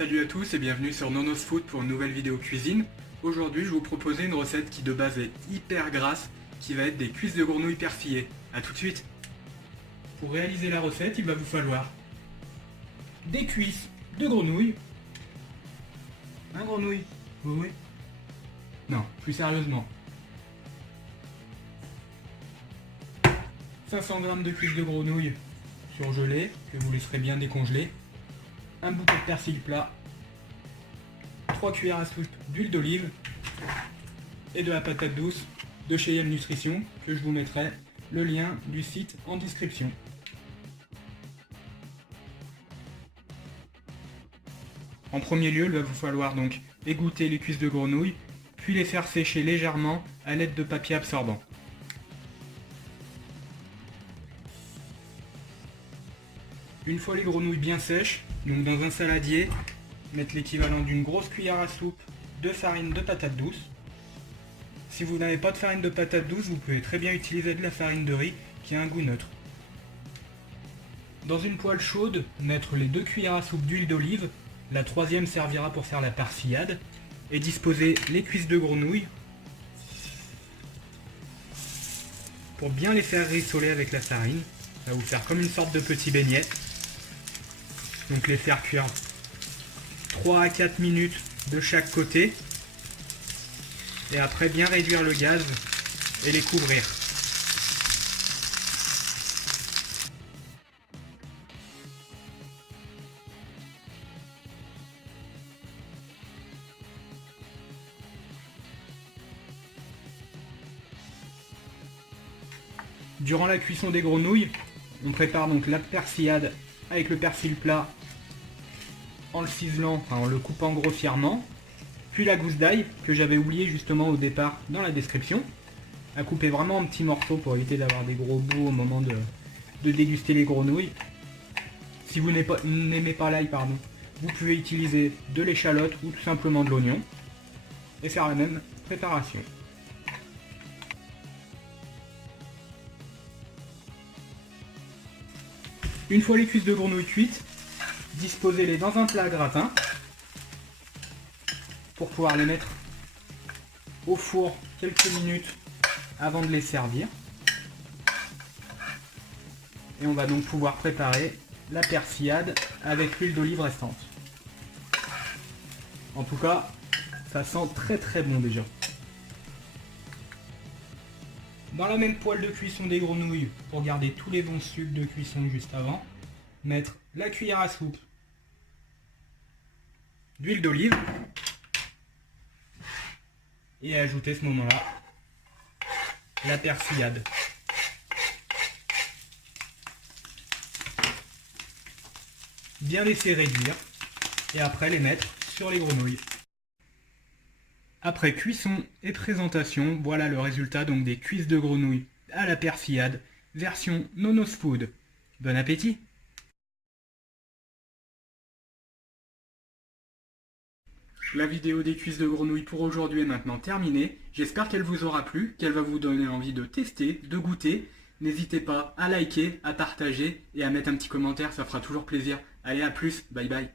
Salut à tous et bienvenue sur Nonos Food pour une nouvelle vidéo cuisine. Aujourd'hui je vais vous proposer une recette qui de base est hyper grasse, qui va être des cuisses de grenouille persillées. A tout de suite. Pour réaliser la recette, il va vous falloir des cuisses de grenouille. Un grenouille, oui. Non, plus sérieusement. 500 g de cuisses de grenouille surgelées, que vous laisserez bien décongeler. Un bouquet de persil plat, 3 cuillères à soupe d'huile d'olive et de la patate douce de chez Yam Nutrition, que je vous mettrai le lien du site en description. En premier lieu, il va vous falloir donc égoutter les cuisses de grenouille, puis les faire sécher légèrement à l'aide de papier absorbant. Une fois les grenouilles bien sèches, donc dans un saladier, mettre l'équivalent d'une grosse cuillère à soupe de farine de patate douce. Si vous n'avez pas de farine de patate douce, vous pouvez très bien utiliser de la farine de riz qui a un goût neutre. Dans une poêle chaude, mettre les 2 cuillères à soupe d'huile d'olive, la troisième servira pour faire la persillade, et disposer les cuisses de grenouille pour bien les faire rissoler avec la farine. Ça va vous faire comme une sorte de petit beignet. Donc les faire cuire 3 à 4 minutes de chaque côté. Et après bien réduire le gaz et les couvrir. Durant la cuisson des grenouilles, on prépare donc la persillade avec le persil plat en le ciselant, enfin en le coupant grossièrement, puis la gousse d'ail que j'avais oublié justement au départ dans la description, à couper vraiment en petits morceaux pour éviter d'avoir des gros bouts au moment de déguster les grenouilles. Si vous n'aimez pas l'ail, vous pouvez utiliser de l'échalote ou tout simplement de l'oignon et faire la même préparation. Une fois les cuisses de grenouille cuites, disposez-les dans un plat à gratin pour pouvoir les mettre au four quelques minutes avant de les servir. Et on va donc pouvoir préparer la persillade avec l'huile d'olive restante. En tout cas, ça sent très bon déjà. Dans la même poêle de cuisson des grenouilles, pour garder tous les bons sucs de cuisson juste avant, mettre la cuillère à soupe d'huile d'olive et ajouter à ce moment-là la persillade. Bien laisser réduire et après les mettre sur les grenouilles. Après cuisson et présentation, voilà le résultat donc des cuisses de grenouille à la persillade, version Nonos Food. Bon appétit! La vidéo des cuisses de grenouille pour aujourd'hui est maintenant terminée. J'espère qu'elle vous aura plu, qu'elle va vous donner envie de tester, de goûter. N'hésitez pas à liker, à partager et à mettre un petit commentaire, ça fera toujours plaisir. Allez, à plus, bye bye!